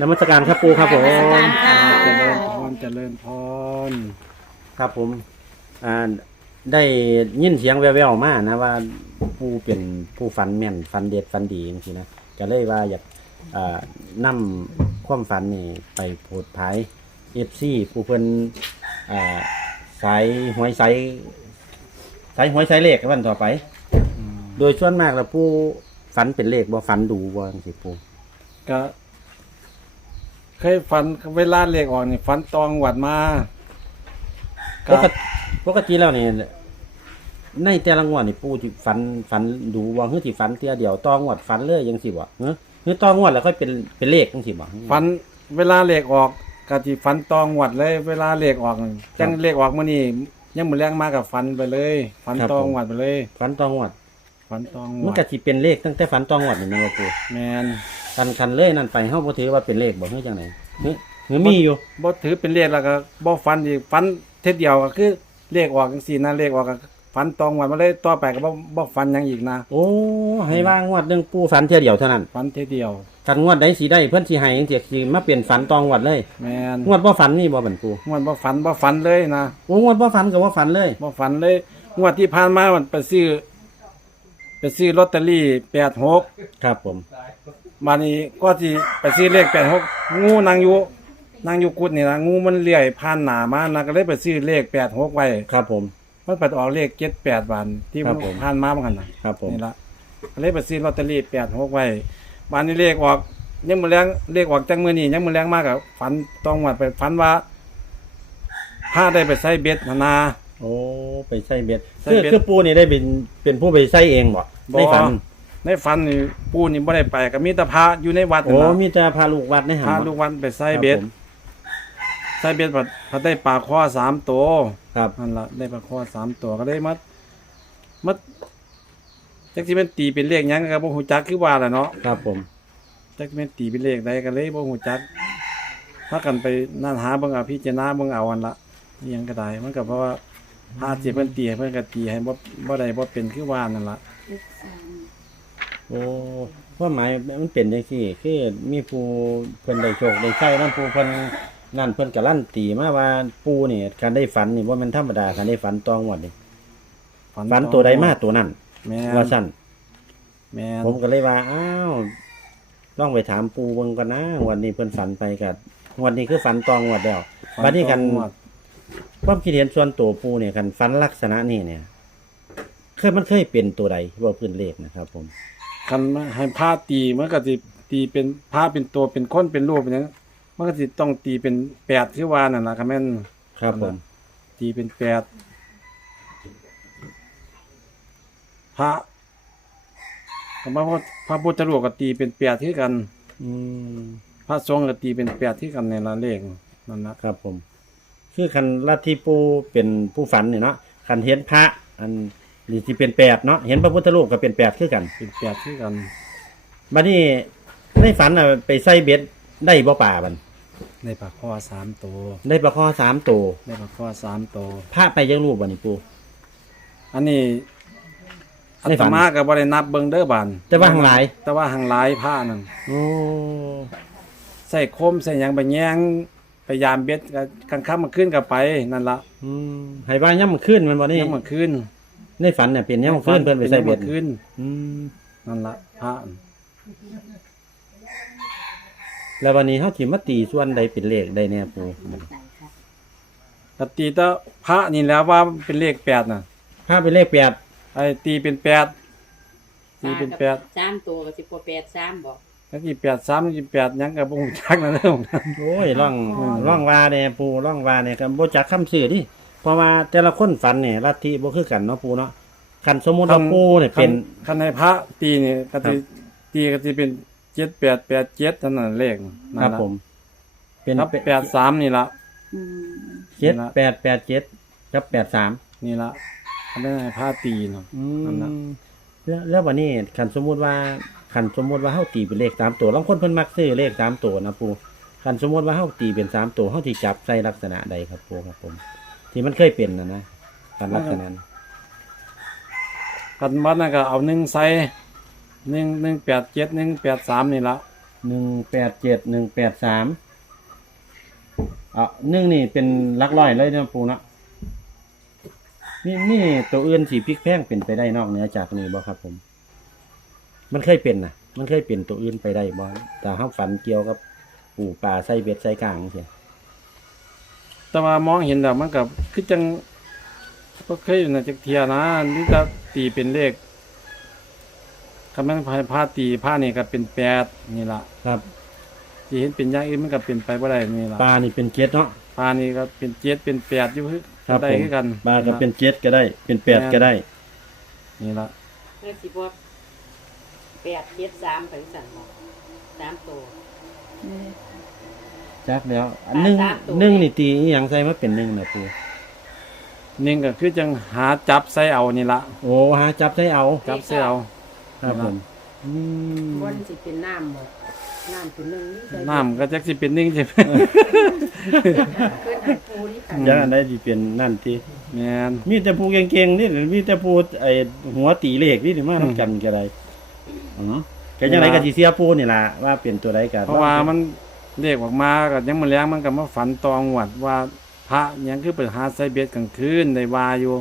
นมัสการครับปูครับผมนมัสการค่ะ เจริญพรเจริญพรครับผมอ่าได้ยินเสียงแว่วๆมานะว่าผู้เป็นผู้ฝันแม่นฝันเด็ดฝันดีจริงๆนะก็เลยว่าอยากอ่านำความฝันนี่ไปโพดภายเอฟซีผู้เพิ่นอ่าสายหวยสายสายหวยสายเลขวันต่อไป โดยส่วนมากแล้วผู้ฝันเป็นเลขบ่ฝันดูบ่จังซี่ปูก็ เคยฝันเวลาเลขออกนี่ฝันตองหวัดมาปกติปกติแล้วนี่ในแต่ละงวดนี่ปู่ที่ฝันฝันดูว่าคือที่ฝันเทื่อเดียวตองวดฝันเลยจังซี่บ่เฮ้คือตองวดแล้วค่อยเป็นเป็นเลขจังซี่บ่ฝันเวลาเลขออกกะที่ฝันตองหวัดเลย เวลาเลขออกนี่จังเลขออกมื้อนี้ยังมื้อแรงมากับฝันไปเลยฝันตองหวัดไปเลยฝันตองวดฝันตองหมันวัดก็สิเป็นเลขตั้งแต่ฝันตองวดนี่แม่นบ่ปู่แมน คันคันเลยนั่นไปเฮาบ่ถือว่าเป็นเลขบ่คือจังได๋คือคือมีอยู่บ่ถือเป็นเลขแล้วก็บ่ฝันอีกฝันเท็ดเดียวก็คือเลขออกจังซี่นะเลขออกก็ฝันตองหวัดมาเลยต่อไปก็บ่บ่ฝันหยังอีกนะโอ้ให้ว่างวดหนึงปู่ฝันเทื่อเดียวเท่านั้นฝันเท็ดเดียว คันงวดใดสิได้เพิ่นสิให้จังซี่สิมาเปลี่ยนฝันตองวดเลยแมนงวดบ่ฝันนี่บ่บันปู่งวดบ่ฝันบ่ฝันเลยนะโอ้งวดบ่ฝันก็บ่ฝันเลย บ่ฝันเลยงวดที่ผ่านมามันไปซื้อไปซื้อลอตเตอรี่แปดหกครับผม มานี่ก็ที่ไปซื้อเลขแปดหกงูนางอยู่นางอยู่กุดนี่นะงูมันเลื่อยผ่านหนามานะก็เลยไปซื้อเลขแปดหกไว้ครับผม มันไปออกเลขเจ็ดแปดบานที่ครับผม ผ่านมาเหมือนกันนะครับผม นี่ละก็เลยไปซื้อลอตเตอรี่แปดหกไว้บานนี้เลขออกยังมือแรงเลขออกจังมือนี่ยังมือแรงมากกับฝันต้องวัดไปฝันว่าถ้าได้ไปใส่เบ็ดนานา โอ้ ไปใส่เบ็ดใส่คือเบ็ดคือปูนี่ได้เป็นเป็นผู้ไปใส่เองบ่บ่ ในฝัน ในฝันนี่ปู่นี่บ่ได้ไปก็มีแต่พระอยู่ในวัดโอ้นั่นล่ะมีแต่พาลูกวัดในหาพาลูกวัดไปใส่เบ็ดครับผมใส่เบ็ดพัดพัดได้ปลาข้อสามตัวครับนั่นล่ะได้ปลาข้อสามตัวก็ได้มัดมัดจักสิแม่นตีเป็นเลขหยังก็บ่ฮู้จักคือว่าล่ะเนาะ ครับผม จักสิแม่นตีเป็นเลขใดก็เลยบ่ฮู้จักพากันไปนั่นหาเบิ่งเอาพิจารณาเบิ่งเอาอันละอิหยังก็ได้มันก็เพราะว่าพาสิเพิ่นตีให้เพิ่นก็ตีให้บ่บ่ได้บ่เป็นคือว่านั่นล่ะ โอ้ว่าหมายมันเป็นจังซี่ คือมีผู้เพิ่นได้โชคได้ใช้นั่นผู้เพิ่นนั่นเพิ่นการันตีมาว่าปูนี่การได้ฝันนี่บ่แม่นธรรมดาการได้ฝันตองวดนี่ฝันตัวใดมาตัวนั้นแม่นว่าซั่นแม่นผมก็เลยว่าอ้าวลองไปถามปูเบิ่งก่อนนะวันนี้เพิ่นฝันไปกับวันนี้คือฝันตองวดแล้วฝับัดนี้กันต่องวดความคิดเห็นส่วนตัวปูเนี่ยกันฟันลักษณะนี้เนี่ยเคยมันเคยเป็นตัวใดว่าพื้นเลขนะครับ ผม คันให้ผ้าตีมันก็สิตีเป็นผ้าเป็นตัวเป็นคนเป็นรูปเป็นหยังมันก็สิต้องตีเป็นแปดที่ว่านั่นล่ะครับแม่นครับผม ตีเป็นแปดพระก็มาพระพระพุทธรูปก็ตีเป็นแปดที่กัน อืมพระสงฆ์ก็ตีเป็นแปดที่กันในละเลขนั่นนะครับผม คือคันลัทธิปูเป็นผู้ฝันเนี่ยเนาะคันเห็นพระ อัน นี่ที่เป็นแปดเนาะเห็นพระพุทธรูปก็เป็นแปดคือกันเป็นแปดที่กันบัดนี้ในฝันน่ะไปใส่เบ็ดได้บ่ป่าบันในปากข้อสามตัวได้ปลาข้อสามตัวในปากข้อสามตัวพระไปยังรูปบันนี่ปู อันนี้อัในตฝันมากับบริณนับเบิงเด้อบานแต่ว่าหังหลายแต่ว่าหังหลายผ้านั่นโอ้ใส่โคมใส่หยังไปแย่งพยายามเบ็ดก็กลางค่ำมาขึ้นกับไปนั่นละอืมให้ว่าย่ำมันขึ้นมันบ่นี่ยังมาขึ้น ในฝันเนี่ยเป็นย่ำมันขึ้นเพิ่นไปใส่เบ็ดยังมาขึ้นอืมนั่นละพระแล้ววันนี้เขาถิมาตีส่วนใดเป็นเลขได้แน่ปูปตีแตะพระนี่แล้วว่าเป็นเลขแปดน่ะถ้าเป็นเลขแปดไอ้ตีเป็นแปดตีเป็นแปดสามตัวก็สิบกว่าแปดสามบอกแล้วกี่แปดสามกี่แปดหยังกับบุ้งจักนั่นเรื่องของนั้นโอ้ยร่องอืมร่องวาเนี่ยปูร่องวาเนี่ยกันบ่จักคำสื่อดิเพ ราะว่าแต่ละคนฝันเนี่ยลัทธิบ่คือกันเนาะปูเนาะคันสมมุติว่าปูเนี่ยเป็น คันในพระตีนี่ก็ครัตีบตีก็ตีเป็นเจ็ดแปดแปดเจ็ดนั่นน่ะเลขนั่นครับล่ะผม เป็นครับแปดสามนี่ละ อืมเจ็ดนี่ละแปดแปดเจ็ดกับแปดสามนี่ละอันนั้นในพระตีเนาะ นั่นน่ะ แล้วแล้ววันนี้คันสมมุติว่าคันสมมุติว่าเฮาตีเป็นเลขสามตัวบางคนเพิ่นมักซื้อเลขสามตัวนะปูคันสมมุติว่าเฮาตีเป็นสามตัวเฮาสิจับใส่ลักษณะใดครับปูครับผม ที่มันเคยเป็นนะนะการลักษณะนั้นกันมัดนั่นก็เอาหนึ่งใส่หนึ่งหนึ่งแปดเจ็ดหนึ่งแปดสามนี่ละอหนึ่งแปดเจ็ดหนึ่งแปดสามอะหนึ่งนี่เป็นหลักร้อยเลยนะปูเนาะนี่นี่ตัวอื่นสีพริกแพงเป็นไปได้นอกเหนือจากนี้บ่ครับผม มันเคยเป็นนะมันเคยเป็นตัวอื่นไปได้บ่แต่ห้าฝันเกี่ยวกับ ปูปลาใส่เบ็ดใส่กลางเสีย แต่ว่ามองเห็นแล้วมันกับคือจังก็เคยนะจักเทียนะนี่จะตีเป็นเลขคำนั้นพายผ้าตีผ้านี่ก็เป็นแปดนี่ละครับที่เห็นเป็นอย่างอื่นมันก็เป็นไปบ่ได้นี่ละปลานี่เป็นเจ็ดเนาะผ้านี่ก็เป็นเจ็ดเป็นแปดอยู่คือครับได้ผมคือกันปลาก็เป็นเจ็ดก็ได้ เป็นแปดก็ได้ นี่ละเมื่อสิบว่าแปดเจ็ดสามไปสั่นบอกสามตัว จักแล้วอันหนึ่งปลาสามตัวหนึ่งนี่ตีอหยังใส่มาเป็นหนึ่งนะปูนี่ก็คือจังหาจับใส่เอานี่ละโอ้หาจับใส่เอาจับใส่เอาครับผมอืมบนสิเป็นน้ำหมดน้ำตัวหนึ่งนี่ใส่น้ำก็จักสิเป็นนิ่งใช่ไหมเพื่อนให้ปูนี่ค่ะยังอันใดที่เป็นนั่นที่แม่นมีแต่ผู้เก่งๆนี่หรือมีแต่ผู้ไอหัวตีเลขนี่ถึงมาทำกันก็ได้อ๋อก็ยังไงก็สิเสียผู้นี่ล่ะว่าเป็นตัวใดกันเพราะว่ามัน เรียกออกมาก็ยังมาแล้งมันก็มาฝันตองหวดว่า พระยังคือไปหาไซเบ็ดกลางคืนได้วาอยู่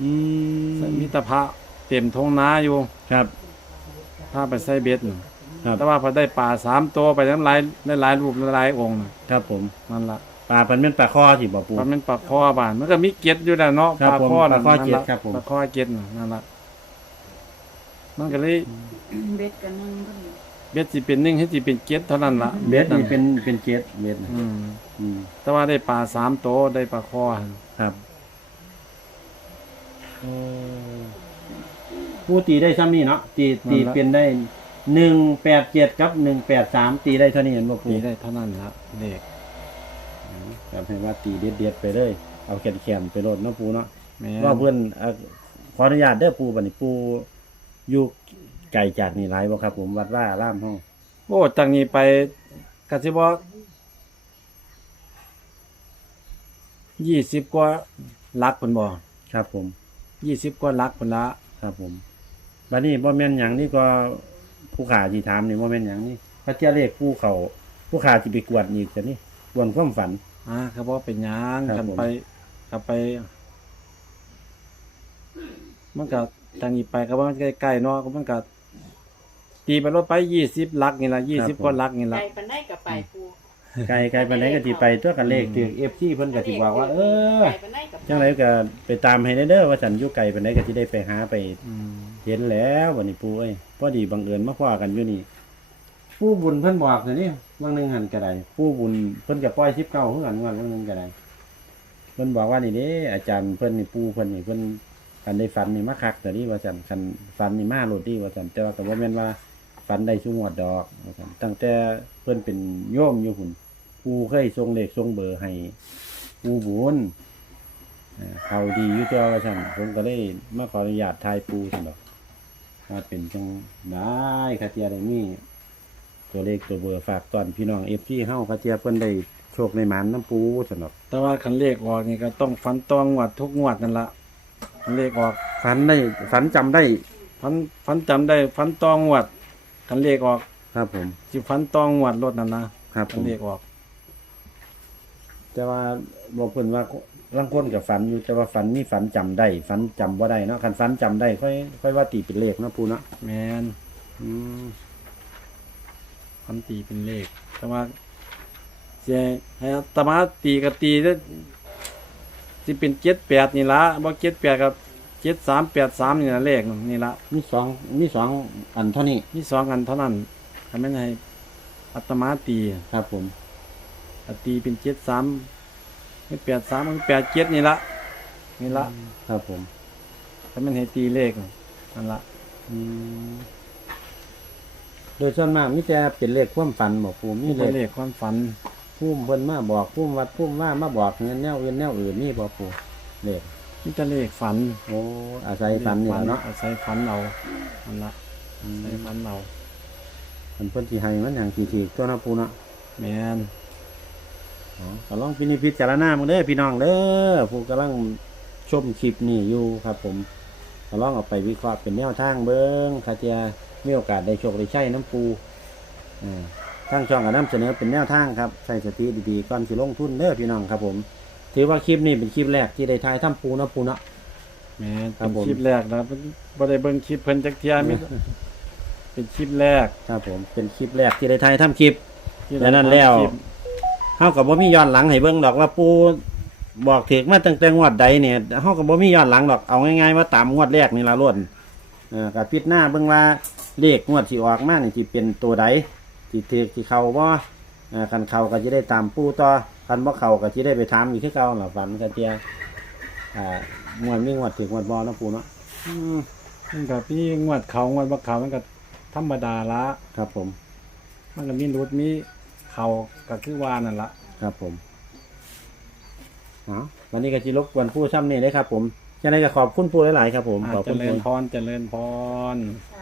อืมมีแตพระเต็มทงนาอยู่ครับ พาไปไซเบ็ดน่ะครับแต่ว่าพอได้ป่าสามตัวไปน้ำลายได้หลายรูปหลายองค์น่ะครับผมนั่นละปลาเพันเป็นปลาคอสิบ่ปูมันเป็นปลาคอบานมันก็มีเกล็ดอยู่แล้วเนาะครับผมคอน่ะปลาข้อนั่นเกล็ดล่ะครับผมปลาคอเกล็ดน่ะนั่นละมันก็เลยเบ็ดกันนึงเพิ่นเบ็ดสิเป็นหนึ่งให้สิเป็นเกล็ดเท่านั้นละเบ็ดนี่เป็นเป็นเจ็ดเบ็ดนะอืมอืมแต่ว่าได้ปลาสามตัวได้ปลาคอครับผู้ตีได้ซ้ำนี่เนาะตีตีเป็นได้หนึ่งแปดเจ็ดกับหนึ่งแปดสามตีได้เท่านี้เห็นบ่ปู นี่ได้เท่านั้นละเลขแบบให้ว่าตีเด็ดเด็ดๆไปเลย เอาแขนแขนๆไปโลดเนาะปูเนาะแม่ว่าเพื่อนเอ่อขออนุญาตเด้อปูบัดนี้ปูอยู่ ไกลจากนี่หลายบ่ครับ ผมวัดว่าร่ามห้องโอ้จากนี้ไปกสิบยี่สิบกว่าลักผนบ่ครับ ผมยี่สิบกว่าลักผนละครับ ผมบัดนี้บ่แม่นหยังนี่ก็ผู้ขาสิถามนี่บ่แม่นหยังนี่พระเจ้าเลขผู้เขาผู้ขาสิไปกวดอีกจ้ะนี่กวนความฝัน อ่าครับว่าเป็นหยังครับกันผม ไปกันไป มันก็จากนี้ไปก็ว่ามันใกล้ๆเนาะก็มันก็ ตีไปรถไปยี่สิบลักนี่ละยี่สิบกว่าลักนี่ใจละปันได้กับไปปูไกลไกลปานใดก็สิไปตัวกันเลขถึง FC เพิ่นก็สิบอกว่า เออใจปันได้กับจังไดก็ไปตามให้ได้เด้อว่าฉันอยู่ไกลปานใดก็สิได้ไปหาไปอืมเห็นแล้ววันนี้ปูเอ้ยพอดีบังเอิญมาคว้ากันอยู่นี่ผู้บุญเพิ่นบอกเลยนี่บางหนึงหันก็ได้ผู้บุญเพิ่นก็ปล่อยสิบเก้าเพิ่นหันวันบางหนึงก็ได้เพิ่นบอกว่านี่เด้อาจารย์เพิ่นนี่ปูเพิ่นนี่เพิ่นคันได้ฝันนี่มาคักแต่นี่ว่าจันคันฝันนี่มาโลดดีว่าจันแต่ว่าก็บ่แม่นว่า ฝันได้ชุงวดดอกว่าจันตั้งแต่เพิ่นเป็นโยมอยู่หุ่นปูเคยส่งเลขส่งเบอร์ให้ปูบุญเอ่อเขาดีอยู่ตัวว่าจันผมก็เลยมาขออนุญาตทายปูซั่นดอกว่าเป็นจังได้คาเทียได้มีตัวเลขตัวเบอร์ฝากตอนพี่น้องเอฟซีเฮาคาเทียเพิ่นได้โชคในหมานน้ำปูสนอก แต่ว่าคันเลขออกนี่ก็ต้องฟันตองงวดทุกงวดนั่นละคันเลขออกฝันได้ฝันจำได้ฟันฟันจำได้ฟันตองงวด คันเลขออกครับผม สิฟันตองงวดรถนั่นนะครับผคันม เลขออก แต่ว่าบอกเพิ่นว่าลางคนกับฝันอยู่แต่ว่าฝันนี่ฝันจำได้ฝันจำบ่ได้เนาะคันฝันจำได้ค่อยค่อยว่าตีเป็นเลขเนาะปูเนาะแมนอืมฟันตีเป็นเลข แต่ว่าเสียให้อาตมาตีกับตีได้สิเป็นเจ็ดแปดนี่ละบ่เจ็ดแปดกับ เจ็ดสามแปดสามนี่ละเลขนี่ละมีสองมีสองอันเท่านี้มีสองอันเท่านั้นทำให้ให้อาตมาตีครับ ผมอะตีเป็นเจ็ดสามไม่แปดสามมันแปดเจ็ดนี่ละนี่ละครับผมถ้ามันให้ตีเลขนั่นละอืมโดยส่วนมากมีแต่เป็นเลขความฝันบอกปูมีนี่เลเป็นขเลขความฝันพุ่มเพิ่นมาบอกพุ่มวัดพุ่มว่ามาบอกเงินแนวอื่นแนวอื่นนี่บ่ปูเลข นี่จะเลขฝันโอ้อาศัยฝันนี่ล่ะเนาะอาศัยฝันเอานั่นละอือาศัยมฝันเอาเพิ่นเพิ่นสิให้มันหยังทีๆตัวเนาะปูเนาะแมนอ๋อก็ลองพินิจพิจารณามึงเด้อพี่น้องเด้อผู้กำลังชมคลิปนี้อยู่ครับผมก็ลองเอาไปวิเคราะห์เป็นแนวทางเบิ่งถ้าจะมีโอกาสได้โชคได้ใช้น้ำปูอ่าทางช่องก็นำเสนอเป็นแนวทางครับใส่สติดีๆก่อนสิลงทุนเด้อพี่น้องครับผม ถือว่าคลิปนี้เป็นคลิปแรกที่ได้ทายถ้ำปูเนาะปูเนาะแหม่ครัเป็บนผมคลิปแรกนะบ่ได้เบิ่งคลิปเพิ่นจักเที่ยมีเป็นคลิปแรกครับผมเป็นคลิปแรกที่ได้ทายถ้ำคลิปที่แล้วนั่นแล้วคลิปเฮากับบ่มีย้อนหลังให้เบิ่งดอกว่าปูบอกถึกมาตั้งแต่งวดใดเนี่ยเฮากับบ่มีย้อนหลังดอกเอาง่ายๆว่าตามงวดแรกนี่ล่ะล้วนเออก็พิจารณาเบิ่งว่าเลขงวดสิออกมานี่สิเป็นตัวใดสิถึกสิเข้าบ่เอ่อคันเข้าก็จะได้ตามปูต่อ คันบ่เข้าก็สิได้ไปถามอีกคือเก่าล่ะฝันก็เตียอ่างวดมีงวดถึกงวดบ่เนาะปูเนาะอืมมันก็พี่งวดเขางวดบ่เขามันก็ธรรมดาละ ครับผม มันก็มีรุดมีเขาก็คือว่านั่นละครับผมเอาวันนี้ก็จิรบกวนผู้ซ้ำนี่เลยครับ ผมจะได้ก็ขอบคุณผู้หลายๆครับผมอาขอบเจคุณริญผู้ พรเจริญพรส